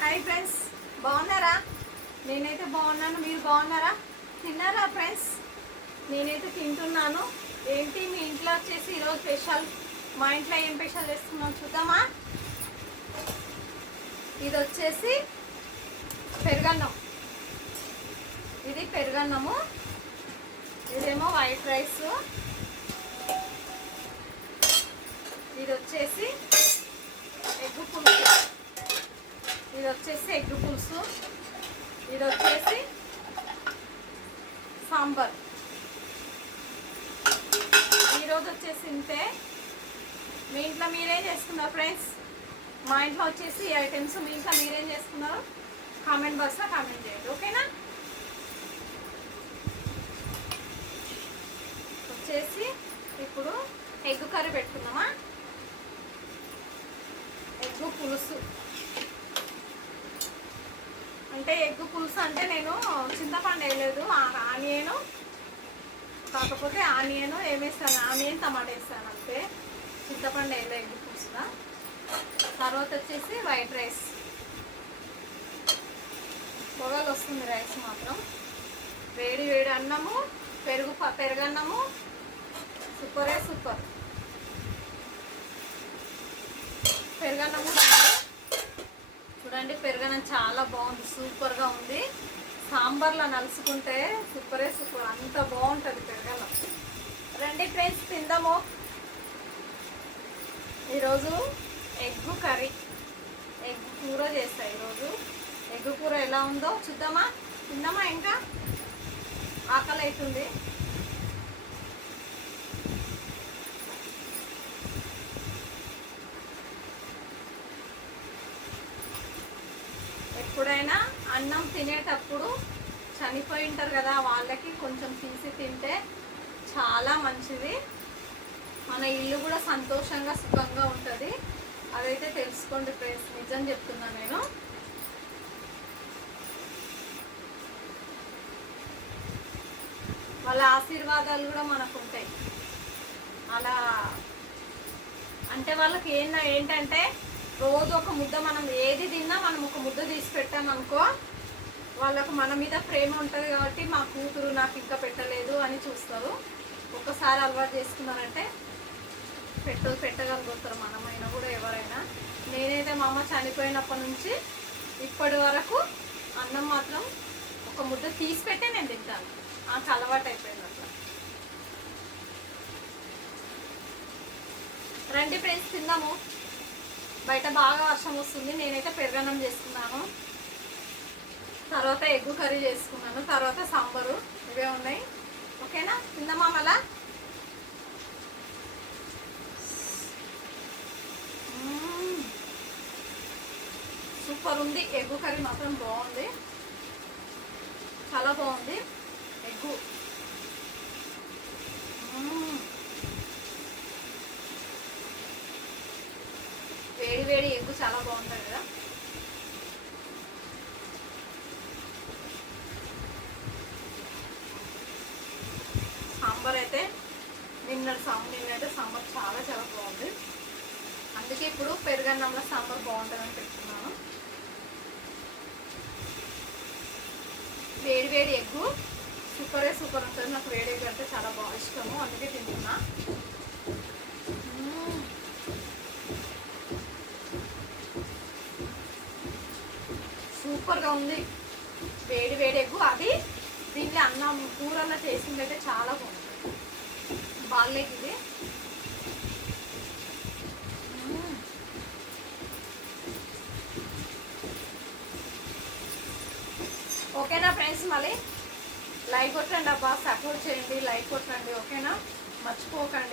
Hi friends, బాగున్నారా? నేనైతే బాగున్నాను. మీరు బాగున్నారా? తిన్నారా ఫ్రెండ్స్? నేనైతే తింటున్నాను. ఏంటి మీ ఇంట్లో వచ్చేసి ఈరోజు స్పెషల్? మా ఇంట్లో ఏం స్పెషల్ చేస్తున్నాం చూద్దామా? ఇది వచ్చేసి పెరుగన్నం. ఇది పెరుగన్నము, ఇదేమో వైట్ రైస్, ఇది వచ్చేసి ఎగ్ పులుసు, ఇది వచ్చేసి ఎగ్ పులుసు, ఇది వచ్చేసి సాంబార్. ఈరోజు వచ్చేసి ఇంతే. మీ ఇంట్లో మీరేం చేసుకున్నారు ఫ్రెండ్స్? మా ఇంట్లో వచ్చేసి ఈ ఐటమ్స్. మీ ఇంట్లో మీరేం చేసుకున్నారు? కామెంట్ బాక్స్లో కామెంట్ చేయండి, ఓకేనా? వచ్చేసి ఇప్పుడు ఎగ్ కర్రీ పెట్టుకుందామా? ఎగ్ పులుసు అంటే ఎగ్ పులుసు అంటే నేను చింతపండు వేయలేదు, ఆనియను, కాకపోతే ఆనియన్ ఏమేస్తాను, ఆనియన్ టమాటా వేస్తాను అంతే, చింతపండు వేయలేదు ఎగ్ పులుసుగా. తర్వాత వచ్చేసి వైట్ రైస్, పొగలు వస్తుంది రైస్ మాత్రం. వేడి వేడి అన్నము, పెరుగన్నము, సూపరే సూపర్. పెరుగన్నము చూడండి, పెరుగన్నం చాలా బాగుంది, సూపర్గా ఉంది. సాంబార్లో నలుసుకుంటే సూపరే సూపర్, అంత బాగుంటుంది పెరుగన్నం. రండి ఫ్రెండ్స్ తిందాము. ఈరోజు ఎగ్ కర్రీ, ఎగ్ కూర చేస్తా. ఈరోజు ఎగ్ కూర ఎలా ఉందో చూద్దామా? తిందామా? ఇంకా ఆకలి అవుతుంది. ఎప్పుడైనా అన్నం తినేటప్పుడు చనిపోయి ఉంటారు కదా, వాళ్ళకి కొంచెం తీసి తింటే చాలా మంచిది. మన ఇల్లు కూడా సంతోషంగా సుఖంగా ఉంటుంది. అదైతే తెలుసుకోండి ఫ్రెండ్స్, నిజం చెప్తున్నా నేను. వాళ్ళ ఆశీర్వాదాలు కూడా మనకు ఉంటాయి. అలా అంటే వాళ్ళకి ఏంటంటే రోజు ఒక ముద్ద, మనం ఏది తిన్నా మనం ఒక ముద్ద తీసి పెట్టామనుకో, వాళ్ళకు మన మీద ప్రేమ ఉంటుంది కాబట్టి మా కూతురు నాకు ఇంకా పెట్టలేదు అని చూస్తారు. ఒక్కసారి అలవాటు చేసుకున్నారంటే పెట్టగలుగుతారు, మనమైనా కూడా ఎవరైనా. నేనైతే మా అమ్మ చనిపోయినప్పటి నుంచి ఇప్పటి వరకు అన్నం మాత్రం ఒక ముద్ద తీసి పెట్టే నేను తింటాను. నాకు అలవాటు అయిపోయింది అట్లా. రండి ఫ్రెండ్స్ తిందాము. బయట బాగా వర్షం వస్తుంది. నేనైతే పెరుగన్నం చేసుకున్నాను, తర్వాత ఎగ్ కర్రీ చేసుకున్నాను, తర్వాత సాంబారు, ఇవే ఉన్నాయి. ఓకేనా? తిందామా మళ్ళా? సూపర్ ఉంది. ఎగ్ కర్రీ మాత్రం బాగుంది, చాలా బాగుంది. ఎగ్గు వేడి వేడి ఎగ్గు చాలా బాగుంటుంది కదా. సాంబార్ అయితే నిన్నైతే సాంబార్ చాలా చాలా బాగుంది. అందుకే ఇప్పుడు పెరుగన్నంలో సాంబార్ బాగుంటుందని పెట్టుకున్నాను. వేడి వేడి ఎగ్గు సూపరే సూపర్ ఉంటుంది. నాకు వేడి ఎగ్ అంటే చాలా బాగా ఇష్టము, అందుకే తింటున్నా. సూపర్గా ఉంది వేడి వేడి ఎగ్గు. అది దీన్ని అన్నం కూరల్లో చేసిందైతే చాలా బాగుంటుంది. బాగాలేదు ఇది. ఓకేనా ఫ్రెండ్స్? మళ్ళీ లైక్ కొట్టండి అబ్బా, సపోర్ట్ చేయండి, లైక్ కొట్టండి, ఓకేనా? మర్చిపోకండి.